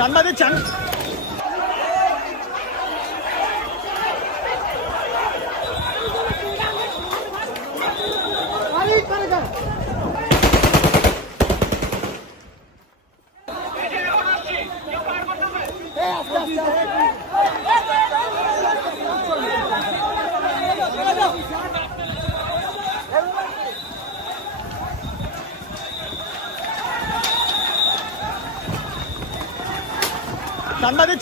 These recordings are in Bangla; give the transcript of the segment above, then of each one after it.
সাংবাদিক সাংবাদিক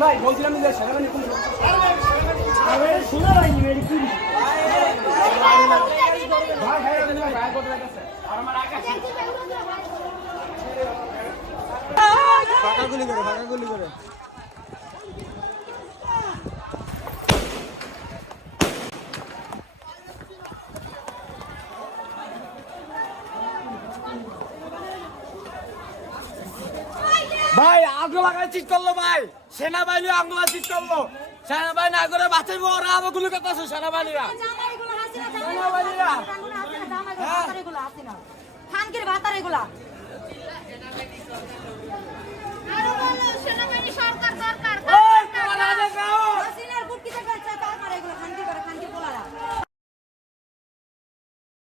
ভাই বলছিলাম যে সেনাবাহিনী কোন শোনা হয়নি মেরি কি ভাই ভাই ভাই কত লাগছে আর আমার আকাশে ফাঁকা গুলি করে ভাই আগুন লাগাই চিট করলো ভাই সেনাবাহিনী আগুন লাগা চিট করলো সেনাবাহিনী আগুনে বাঁচাইবো ওরা আবার গুলি করতেছে সেনাবাহিনীরা খানকির ভাতার এগুলা